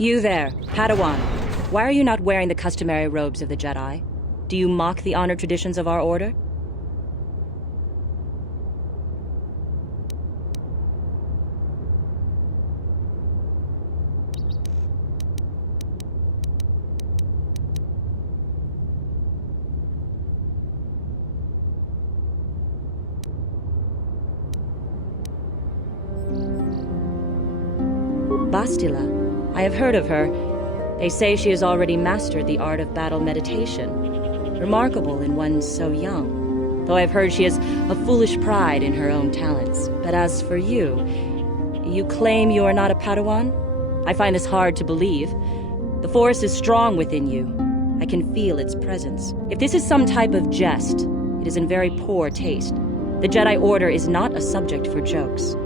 You there, Padawan. Why are you not wearing the customary robes of the Jedi? Do you mock the honored traditions of our order? Bastila. I have heard of her. They say she has already mastered the art of battle meditation. Remarkable in one so young. Though I've heard she has a foolish pride in her own talents. But as for you, you claim you are not a Padawan? I find this hard to believe. The Force is strong within you. I can feel its presence. If this is some type of jest, it is in very poor taste. The Jedi Order is not a subject for jokes.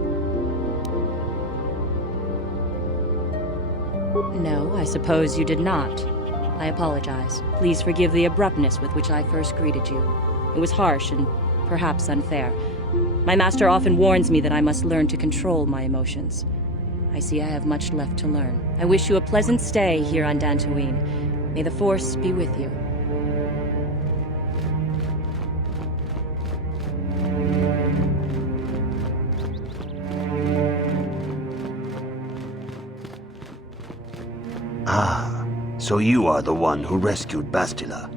No, I suppose you did not. I apologize. Please forgive the abruptness with which I first greeted you. It was harsh and perhaps unfair. My master often warns me that I must learn to control my emotions. I see I have much left to learn. I wish you a pleasant stay here on Dantooine. May the Force be with you. Ah, so you are the one who rescued Bastila.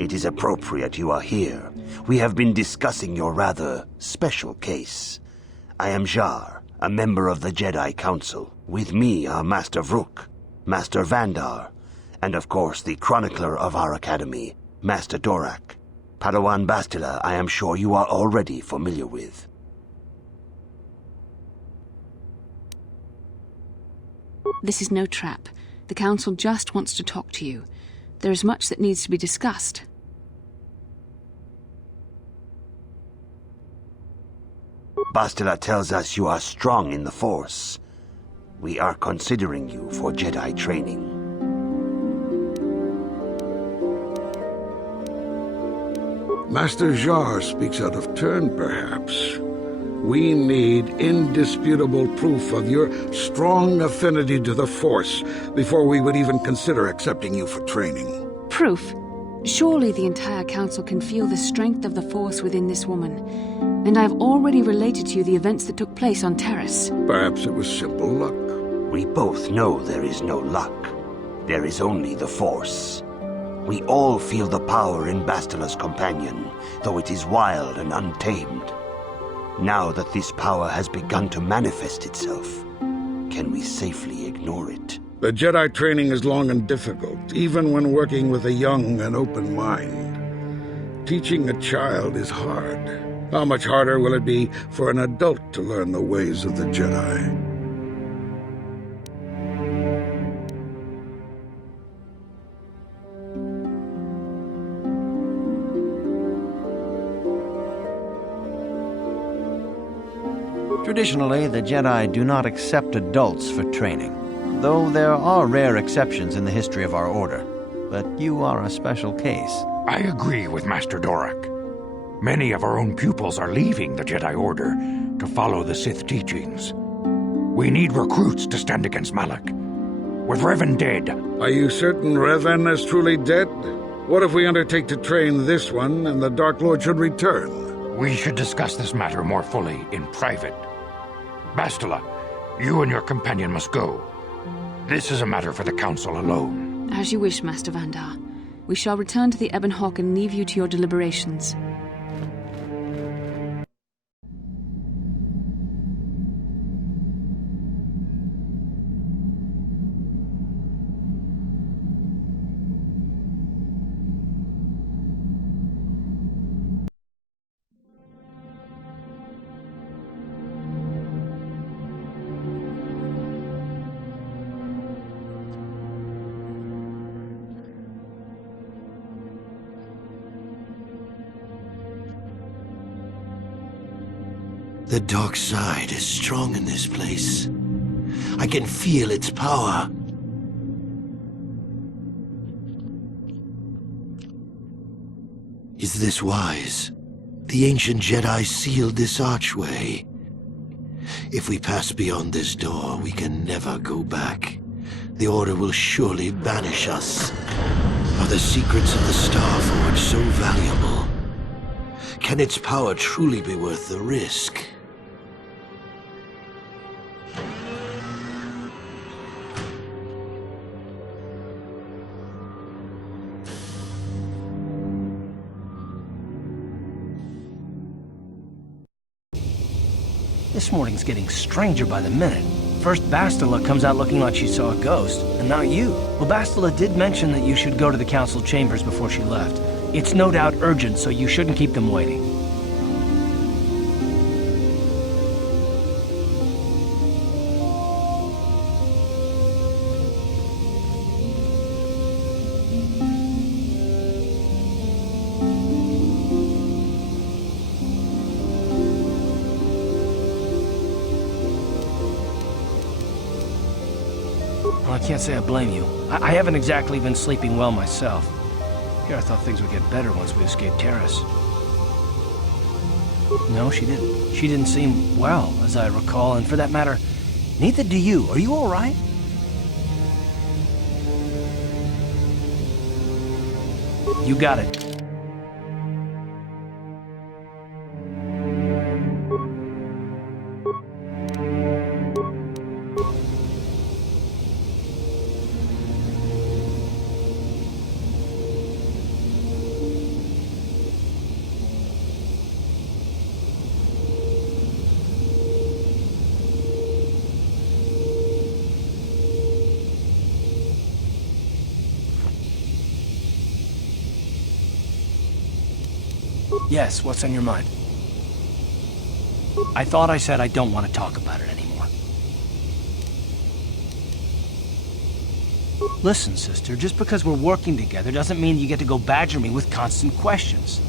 It is appropriate you are here. We have been discussing your rather special case. I am Jar, a member of the Jedi Council. With me are Master Vrook, Master Vandar, and of course the chronicler of our academy, Master Dorak. Padawan Bastila, I am sure you are already familiar with. This is no trap. The Council just wants to talk to you. There is much that needs to be discussed. Bastila tells us you are strong in the Force. We are considering you for Jedi training. Master Jar speaks out of turn, perhaps. We need indisputable proof of your strong affinity to the Force before we would even consider accepting you for training. Proof? Surely the entire Council can feel the strength of the Force within this woman. And I have already related to you the events that took place on Terrace. Perhaps it was simple luck. We both know there is no luck. There is only the Force. We all feel the power in Bastila's companion, though it is wild and untamed. Now that this power has begun to manifest itself, can we safely ignore it? The Jedi training is long and difficult, even when working with a young and open mind. Teaching a child is hard. How much harder will it be for an adult to learn the ways of the Jedi? Traditionally, the Jedi do not accept adults for training, though there are rare exceptions in the history of our order. But you are a special case. I agree with Master Dorak. Many of our own pupils are leaving the Jedi Order to follow the Sith teachings. We need recruits to stand against Malak. With Revan dead... Are you certain Revan is truly dead? What if we undertake to train this one and the Dark Lord should return? We should discuss this matter more fully in private. Bastila, you and your companion must go. This is a matter for the Council alone. As you wish, Master Vandar. We shall return to the Ebon Hawk and leave you to your deliberations. The dark side is strong in this place. I can feel its power. Is this wise? The ancient Jedi sealed this archway. If we pass beyond this door, we can never go back. the Order will surely banish us. Are the secrets of the Star Forge so valuable? Can its power truly be worth the risk? This morning's getting stranger by the minute. First Bastila comes out looking like she saw a ghost, and now you. Well, Bastila did mention that you should go to the council chambers before she left. It's no doubt urgent, so you shouldn't keep them waiting. Well, I can't say I blame you. I haven't exactly been sleeping well myself. Here I thought things would get better once we escaped Terrace. No, she didn't. She didn't seem well, as I recall, and for that matter, neither do you. Are you all right? You got it. Yes, what's on your mind? I thought I said I don't want to talk about it anymore. Listen, sister, just because we're working together doesn't mean you get to go badger me with constant questions.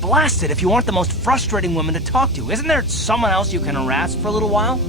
Blast it if you aren't the most frustrating woman to talk to. Isn't there someone else you can harass for a little while?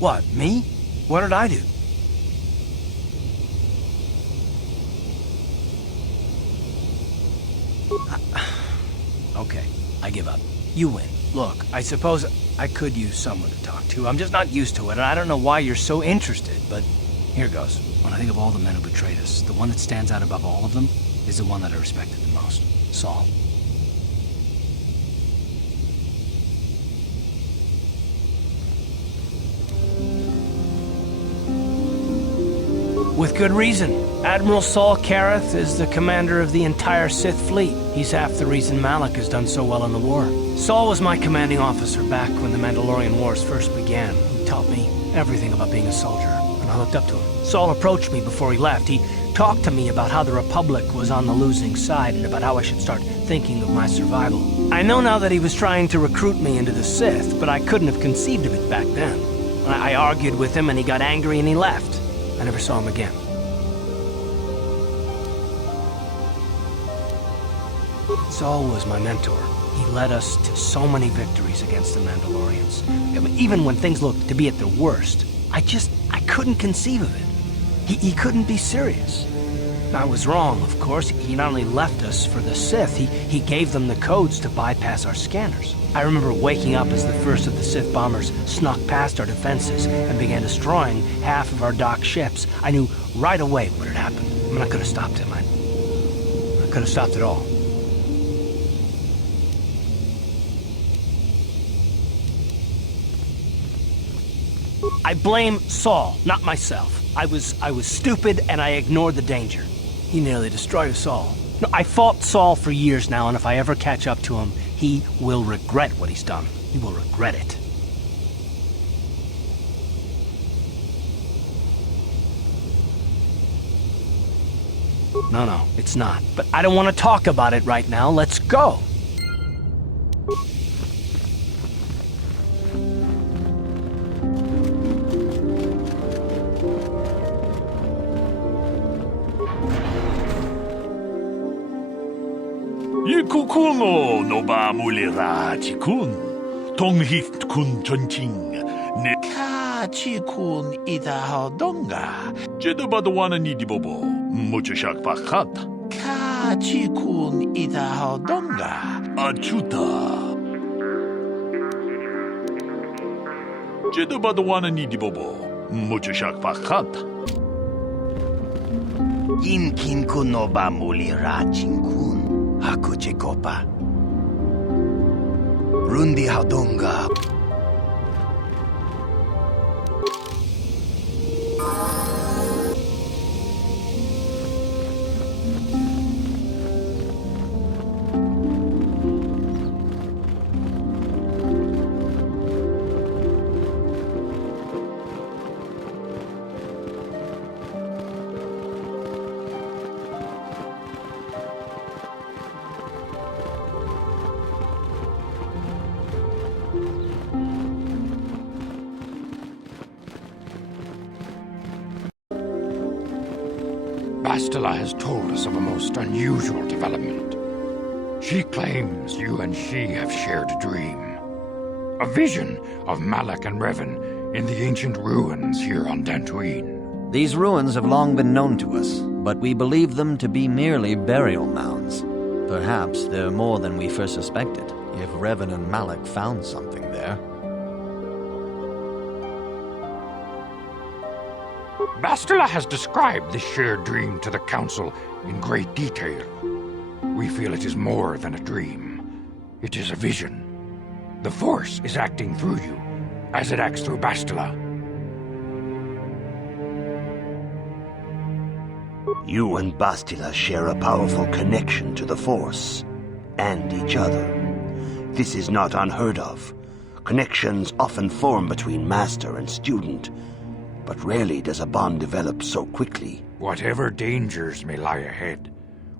What, me? What did I do? Okay, I give up. You win. Look, I suppose I could use someone to talk to. I'm just not used to it, and I don't know why you're so interested, but here goes. When I think of all the men who betrayed us, the one that stands out above all of them is the one that I respected the most. Saul. With good reason. Admiral Saul Kareth is the commander of the entire Sith fleet. He's half the reason Malak has done so well in the war. Saul was my commanding officer back when the Mandalorian Wars first began. He taught me everything about being a soldier, and I looked up to him. Saul approached me before he left. He talked to me about how the Republic was on the losing side and about how I should start thinking of my survival. I know now that he was trying to recruit me into the Sith, but I couldn't have conceived of it back then. I argued with him and he got angry and he left. I never saw him again. Saul was my mentor. He led us to so many victories against the Mandalorians. I mean, even when things looked to be at their worst, I couldn't conceive of it. He couldn't be serious. I was wrong, of course. He not only left us for the Sith, he gave them the codes to bypass our scanners. I remember waking up as the first of the Sith bombers snuck past our defenses and began destroying half of our docked ships. I knew right away what had happened. I mean, I could have stopped him. I could have stopped it all. I blame Saul, not myself. I was stupid and I ignored the danger. He nearly destroyed us all. No, I fought Saul for years now, and if I ever catch up to him, he will regret what he's done. He will regret it. No, it's not. But I don't want to talk about it right now. Let's go. Kukuno no ba mulira chikun tonghit kun chonching ne ka chikun ida hodonga jedabadwana ni dibobo muchashak pakhat ka chikun ida hodonga achuta jedabadwana ni dibobo muchashak pakhat Inkin kuno ba mulira chinkun Hakuche Kopa. Rundi Hadonga. Bastila has told us of a most unusual development. She claims you and she have shared a dream. A vision of Malak and Revan in the ancient ruins here on Dantooine. These ruins have long been known to us, but we believe them to be merely burial mounds. Perhaps they're more than we first suspected, if Revan and Malak found something there. Bastila has described this shared dream to the Council in great detail. We feel it is more than a dream. It is a vision. The Force is acting through you, as it acts through Bastila. You and Bastila share a powerful connection to the Force, and each other. This is not unheard of. Connections often form between master and student, but rarely does a bond develop so quickly. Whatever dangers may lie ahead,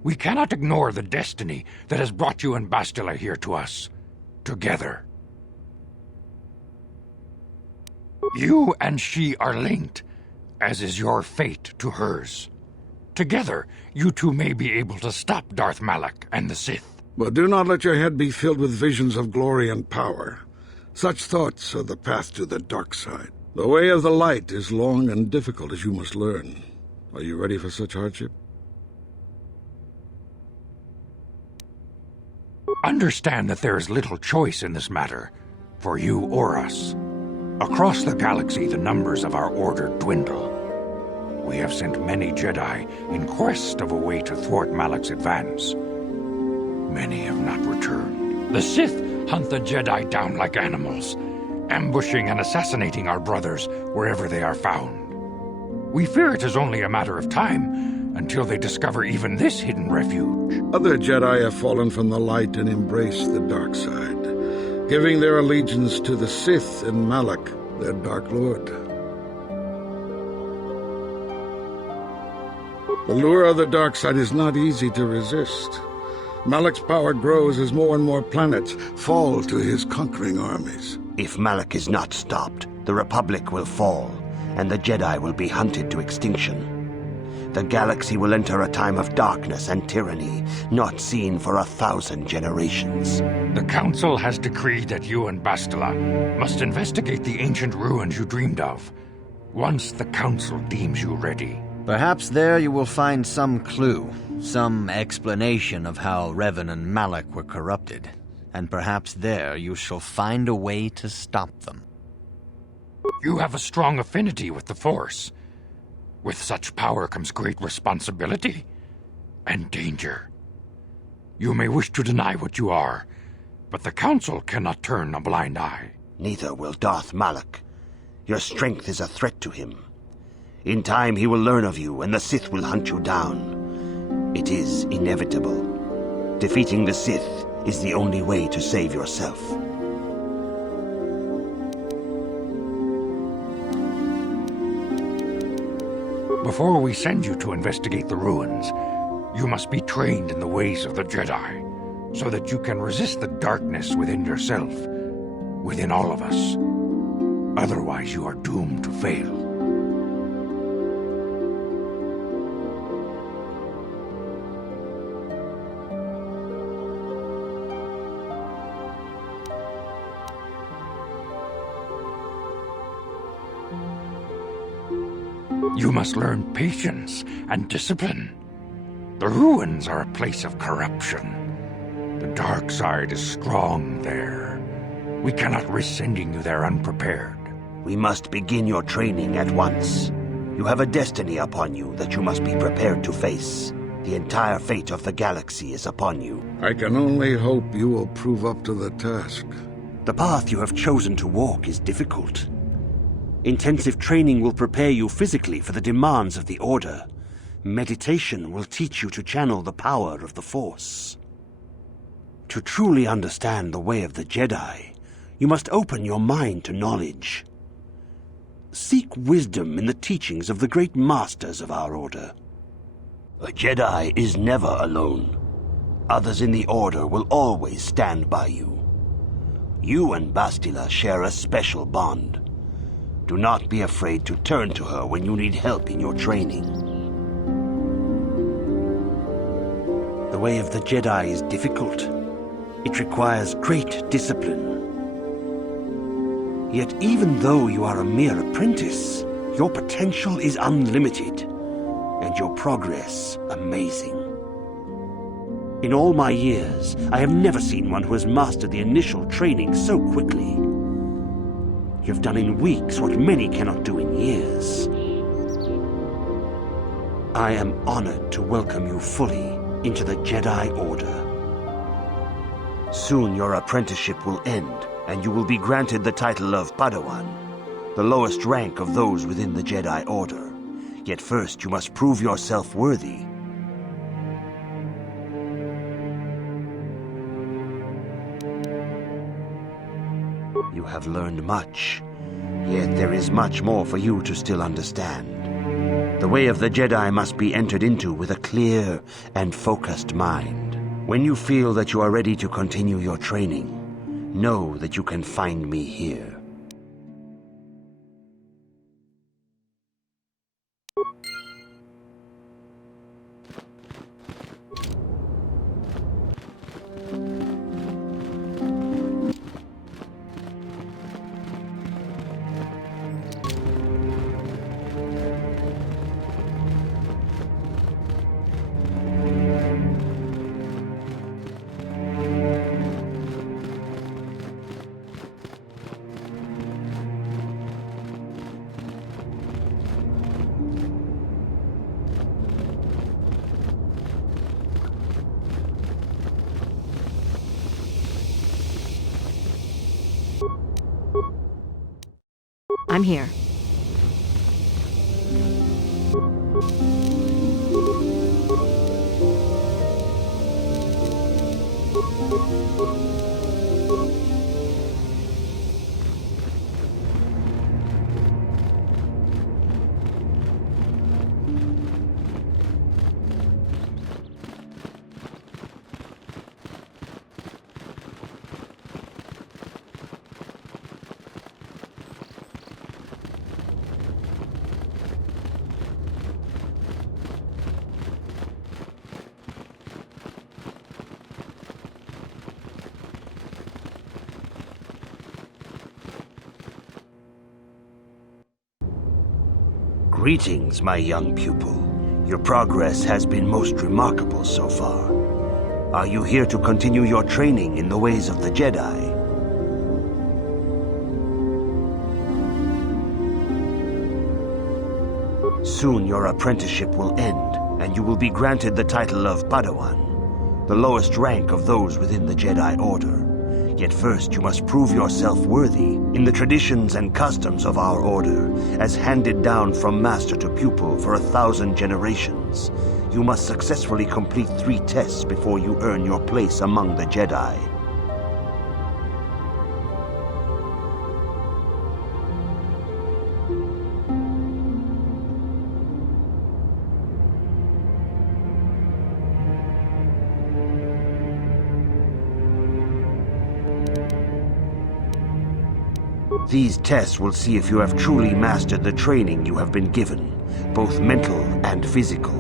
we cannot ignore the destiny that has brought you and Bastila here to us, together. You and she are linked, as is your fate to hers. Together, you two may be able to stop Darth Malak and the Sith. But do not let your head be filled with visions of glory and power. Such thoughts are the path to the dark side. The way of the light is long and difficult, as you must learn. Are you ready for such hardship? Understand that there is little choice in this matter, for you or us. Across the galaxy, the numbers of our order dwindle. We have sent many Jedi in quest of a way to thwart Malak's advance. Many have not returned. The Sith hunt the Jedi down like animals, ambushing and assassinating our brothers wherever they are found. We fear it is only a matter of time until they discover even this hidden refuge. Other Jedi have fallen from the light and embraced the dark side, giving their allegiance to the Sith and Malak, their Dark Lord. The lure of the dark side is not easy to resist. Malak's power grows as more and more planets fall to his conquering armies. If Malak is not stopped, the Republic will fall, and the Jedi will be hunted to extinction. The galaxy will enter a time of darkness and tyranny, not seen for 1,000 generations. The Council has decreed that you and Bastila must investigate the ancient ruins you dreamed of, once the Council deems you ready. Perhaps there you will find some clue, some explanation of how Revan and Malak were corrupted, and perhaps there you shall find a way to stop them. You have a strong affinity with the Force. With such power comes great responsibility and danger. You may wish to deny what you are, but the Council cannot turn a blind eye. Neither will Darth Malak. Your strength is a threat to him. In time he will learn of you, and the Sith will hunt you down. It is inevitable. Defeating the Sith is the only way to save yourself. Before we send you to investigate the ruins, you must be trained in the ways of the Jedi, so that you can resist the darkness within yourself, within all of us. Otherwise, you are doomed to fail. You must learn patience and discipline. The ruins are a place of corruption. The dark side is strong there. We cannot risk sending you there unprepared. We must begin your training at once. You have a destiny upon you that you must be prepared to face. The entire fate of the galaxy is upon you. I can only hope you will prove up to the task. The path you have chosen to walk is difficult. Intensive training will prepare you physically for the demands of the Order. Meditation will teach you to channel the power of the Force. To truly understand the way of the Jedi, you must open your mind to knowledge. Seek wisdom in the teachings of the great masters of our Order. A Jedi is never alone. Others in the Order will always stand by you. You and Bastila share a special bond. Do not be afraid to turn to her when you need help in your training. The way of the Jedi is difficult. It requires great discipline. Yet even though you are a mere apprentice, your potential is unlimited, and your progress amazing. In all my years, I have never seen one who has mastered the initial training so quickly. You've done in weeks what many cannot do in years. I am honored to welcome you fully into the Jedi Order. Soon your apprenticeship will end, and you will be granted the title of Padawan, the lowest rank of those within the Jedi Order. Yet first you must prove yourself worthy. You have learned much, yet there is much more for you to still understand. The way of the Jedi must be entered into with a clear and focused mind. When you feel that you are ready to continue your training, know that you can find me here. I'm here. Greetings, my young pupil. Your progress has been most remarkable so far. Are you here to continue your training in the ways of the Jedi? Soon your apprenticeship will end, and you will be granted the title of Padawan, the lowest rank of those within the Jedi Order. Yet first you must prove yourself worthy in the traditions and customs of our order, as handed down from master to pupil for 1,000 generations. You must successfully complete 3 tests before you earn your place among the Jedi. These tests will see if you have truly mastered the training you have been given, both mental and physical.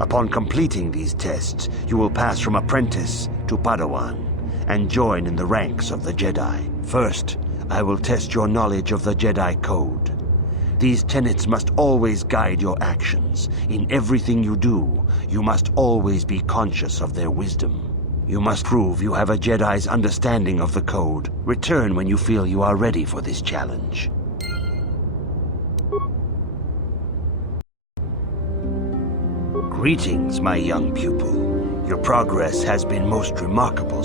Upon completing these tests, you will pass from apprentice to Padawan and join in the ranks of the Jedi. First, I will test your knowledge of the Jedi Code. These tenets must always guide your actions. In everything you do, you must always be conscious of their wisdom. You must prove you have a Jedi's understanding of the Code. Return when you feel you are ready for this challenge. Greetings, my young pupil. Your progress has been most remarkable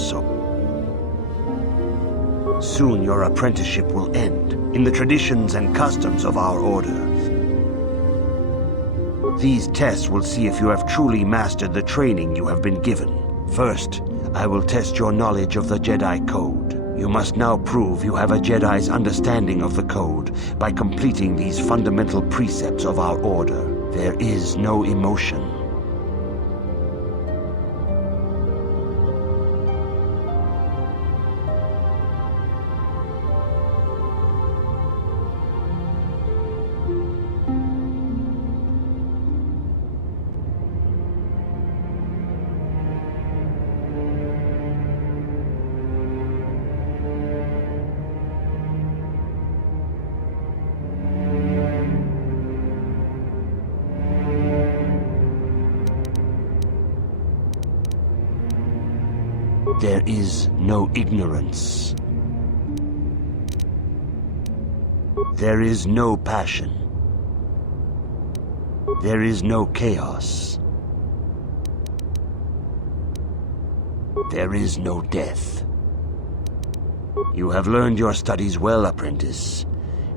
Soon your apprenticeship will end in the traditions and customs of our order. These tests will see if you have truly mastered the training you have been given. First, I will test your knowledge of the Jedi Code. You must now prove you have a Jedi's understanding of the Code by completing these fundamental precepts of our order. There is no emotion. There is no ignorance. There is no passion. There is no chaos. There is no death. You have learned your studies well, apprentice.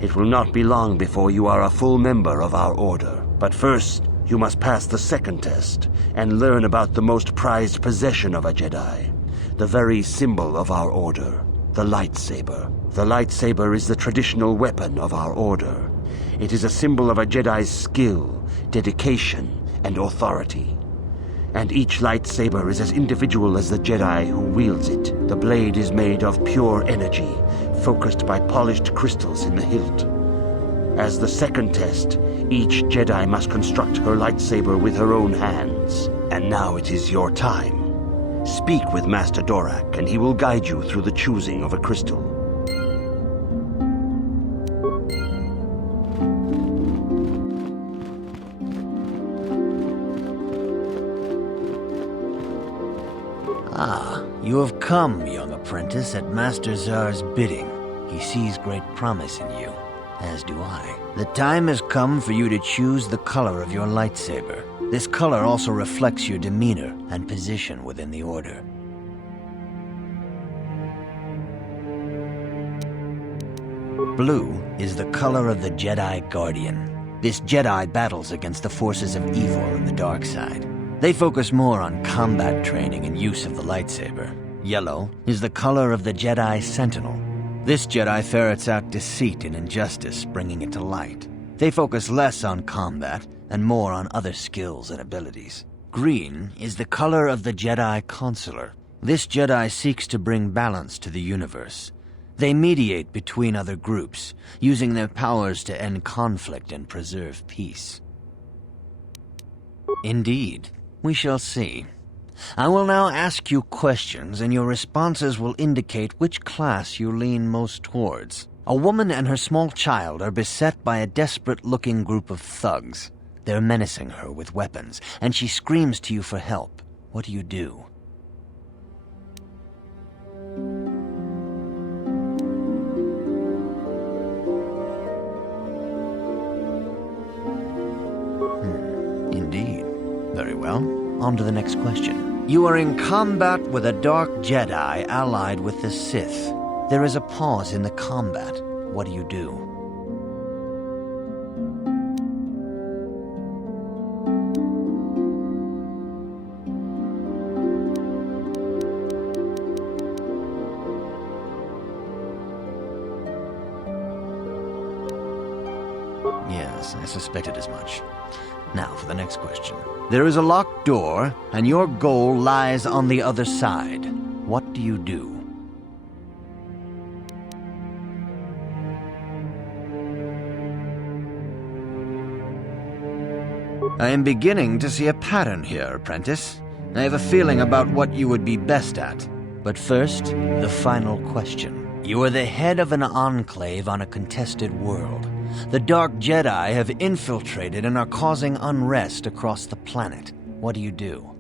It will not be long before you are a full member of our order. But first, you must pass the second test and learn about the most prized possession of a Jedi. The very symbol of our order, the lightsaber. The lightsaber is the traditional weapon of our order. It is a symbol of a Jedi's skill, dedication, and authority. And each lightsaber is as individual as the Jedi who wields it. The blade is made of pure energy, focused by polished crystals in the hilt. As the second test, each Jedi must construct her lightsaber with her own hands. And now it is your time. Speak with Master Dorak, and he will guide you through the choosing of a crystal. Ah, you have come, young apprentice, at Master Zar's bidding. He sees great promise in you, as do I. The time has come for you to choose the color of your lightsaber. This color also reflects your demeanor and position within the Order. Blue is the color of the Jedi Guardian. This Jedi battles against the forces of evil and the dark side. They focus more on combat training and use of the lightsaber. Yellow is the color of the Jedi Sentinel. This Jedi ferrets out deceit and injustice, bringing it to light. They focus less on combat and more on other skills and abilities. Green is the color of the Jedi Consular. This Jedi seeks to bring balance to the universe. They mediate between other groups, using their powers to end conflict and preserve peace. Indeed, we shall see. I will now ask you questions, and your responses will indicate which class you lean most towards. A woman and her small child are beset by a desperate-looking group of thugs. They're menacing her with weapons, and she screams to you for help. What do you do? Indeed. Very well. On to the next question. You are in combat with a dark Jedi allied with the Sith. There is a pause in the combat. What do you do? Yes, I suspected as much. Now for the next question. There is a locked door, and your goal lies on the other side. What do you do? I am beginning to see a pattern here, apprentice. I have a feeling about what you would be best at. But first, the final question. You are the head of an enclave on a contested world. The Dark Jedi have infiltrated and are causing unrest across the planet. What do you do?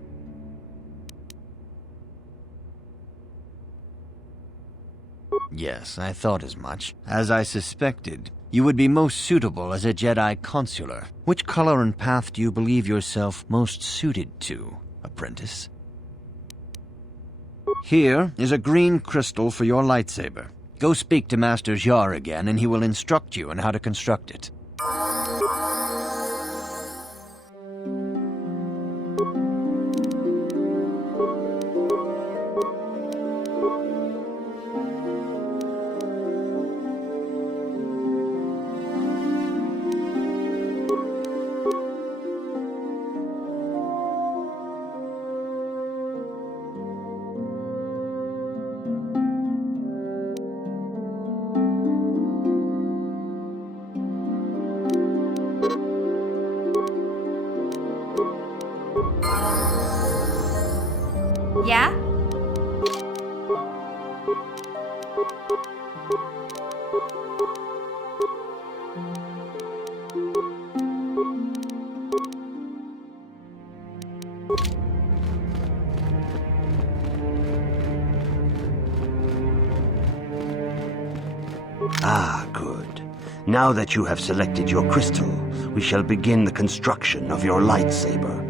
Yes, I thought as much. As I suspected, you would be most suitable as a Jedi consular. Which color and path do you believe yourself most suited to, apprentice? Here is a green crystal for your lightsaber. Go speak to Master Jar again, and he will instruct you on how to construct it. Yeah? Ah, good. Now that you have selected your crystal, we shall begin the construction of your lightsaber.